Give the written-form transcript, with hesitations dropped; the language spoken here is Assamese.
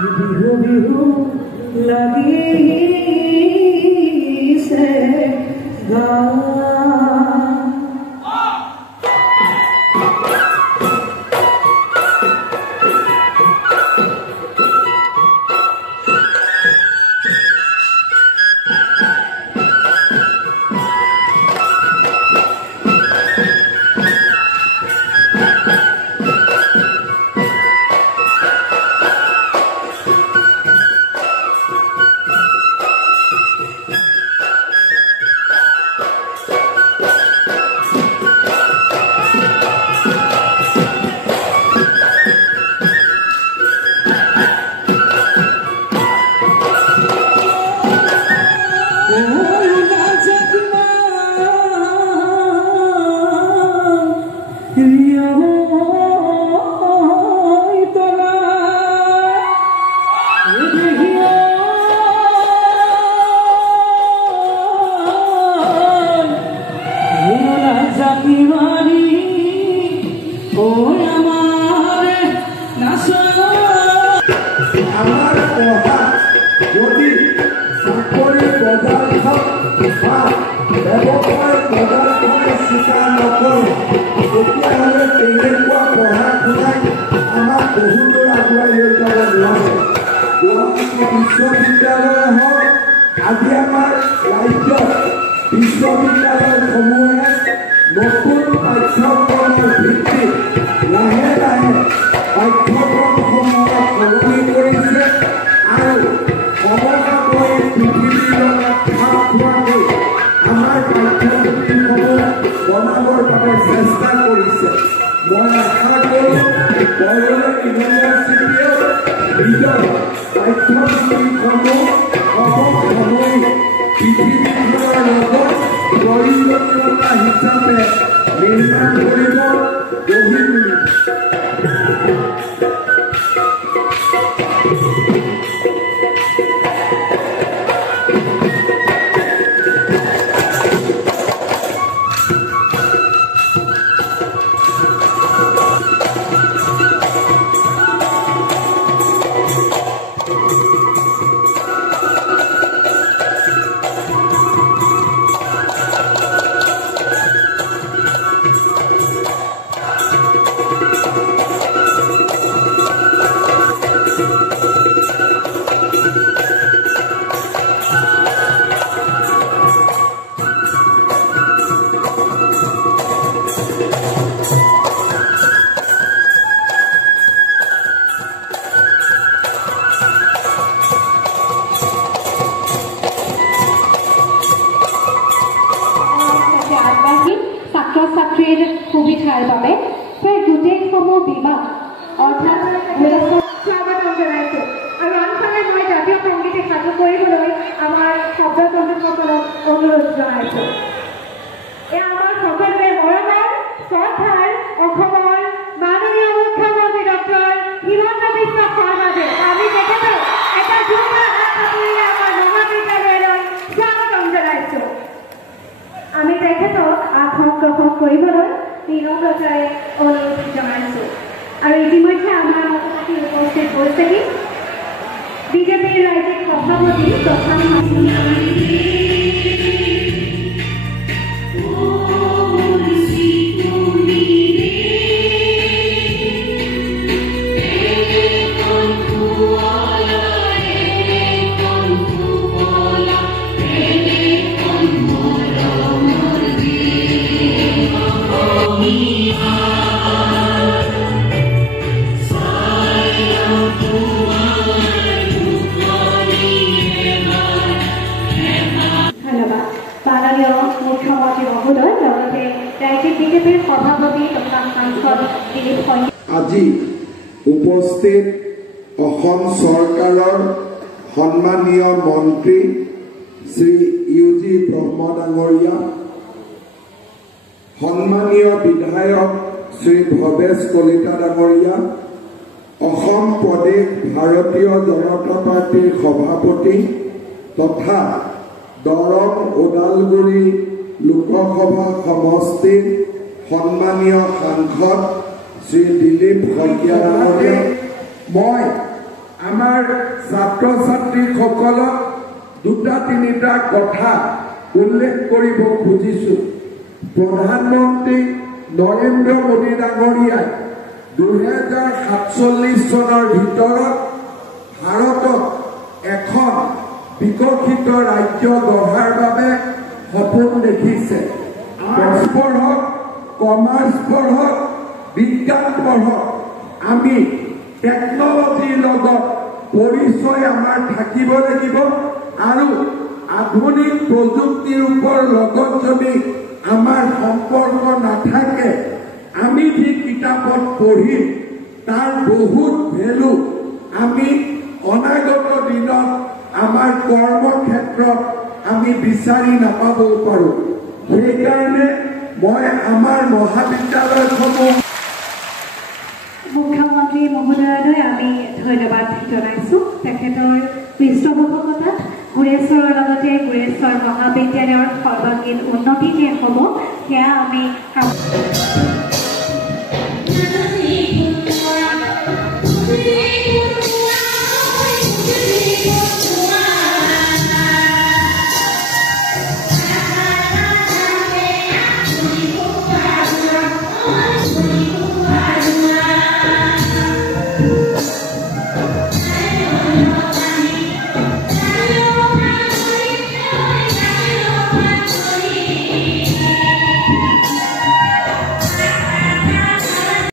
বিহু বিহু লাগিছে গান বিশ্ববিদ্যালয় হওক আজি আমাৰ ৰাজ্যত বিশ্ববিদ্যালয়সমূহে নতুন পাঠ্যক্ৰমৰ ভিত্তিত লাহে লাহে পাঠ্যক্ৰমসমূহ সলনি কৰিছে আৰু সমসাময়িক পৃথিৱীৰ লগত খাপ খোৱাকৈ আমাৰ পাঠ্যপুথিসমূহ বনাবৰ বাবে চেষ্টা কৰিছে। মই আশা কৰোঁ বৰদলৈ ইউনিভাৰ্চিটিয়েও নিজৰ পাঠ্যপুথিসমূহ সমসাময়িক পৃথিৱীখনৰ লগত প্ৰয়োজনীয়তা হিচাপে নিৰ্মাণ কৰিব গঢ়ি তুলিব। সুবিধাৰ বাবে প্ৰায় গোটেইসমূহ বিভাগ অৰ্থাৎ স্বাগতম জনাইছোঁ। আৰু আনফালে মই জাতীয় সংগীত সাজু কৰিবলৈ আমাৰ শব্দকৰ্মীসকলক অনুৰোধ জনাইছোঁ। এয়া আমাৰ সকলোৰে মৰমৰ শ্ৰদ্ধাৰ অসমৰ মাননীয় মুখ্যমন্ত্ৰী ডক্টৰ হিমন্ত বিশ্ব শৰ্মাদেৱ। আমি তেখেতক এটা জোৰদাৰ হাত তালিৰে আমাৰ মহাবিদ্যালয়লৈ স্বাগতম জনাইছোঁ। আমি তেখেতক আসন গ্ৰহণ কৰিবলৈ বিনম্ৰতাৰে অনুৰোধ জনাইছোঁ। আৰু ইতিমধ্যে আমাৰ মুখ্যমন্ত্ৰী উপস্থিত হৈছেহি বিজেপিৰ ৰাজ্যিক সভাপতি তথা আজি উপস্থিত অসম চৰকাৰৰ সন্মানীয় মন্ত্ৰী শ্ৰী ইউজি ব্ৰহ্ম ডাঙৰীয়া, সন্মানীয় বিধায়ক শ্ৰী ভৱেশ কলিতা ডাঙৰীয়া, অসম প্ৰদেশ ভাৰতীয় জনতা পাৰ্টীৰ সভাপতি তথা দৰং ওদালগুৰি লোকসভা সমষ্টিৰ সন্মানীয় সাংসদ শ্ৰী দিলীপ শইকীয়া ডাঙৰীয়া মই আমাৰ ছাত্ৰ ছাত্ৰীসকলক দুটা তিনিটা কথা উল্লেখ কৰিব খুজিছোঁ। প্ৰধানমন্ত্ৰী নৰেন্দ্ৰ মোদী ডাঙৰীয়াই 2047 চনৰ ভিতৰত ভাৰতক এখন বিকশিত ৰাজ্য গঢ়াৰ বাবে সপোন দেখিছে। আৰ্টছ পঢ়ক, কমাৰ্চ পঢ়ক, বিজ্ঞান পঢ়ক, আমি টেকনলজিৰ লগত পৰিচয় আমাৰ থাকিব লাগিব আৰু আধুনিক প্ৰযুক্তিৰ ওপৰত লগত যদি আমাৰ সম্পৰ্ক নাথাকে, আমি যি কিতাপত পঢ়িম তাৰ বহুত ভেলু আমি অনাগত দিনত আমাৰ কৰ্মক্ষেত্ৰত আমি বিচাৰি নাপাবও পাৰোঁ। সেইকাৰণে মই আমাৰ মহাবিদ্যালয়সমূহ মুখ্যমন্ত্ৰী মহোদয়লৈ আমি ধন্যবাদ জনাইছোঁ। তেখেতৰ পৃষ্ঠপোষকতাত গুৰেশ্বৰৰ লগতে গুৰেশ্বৰ মহাবিদ্যালয়ৰ সৰ্বাংগীন উন্নতি যে হ'ব সেয়া আমি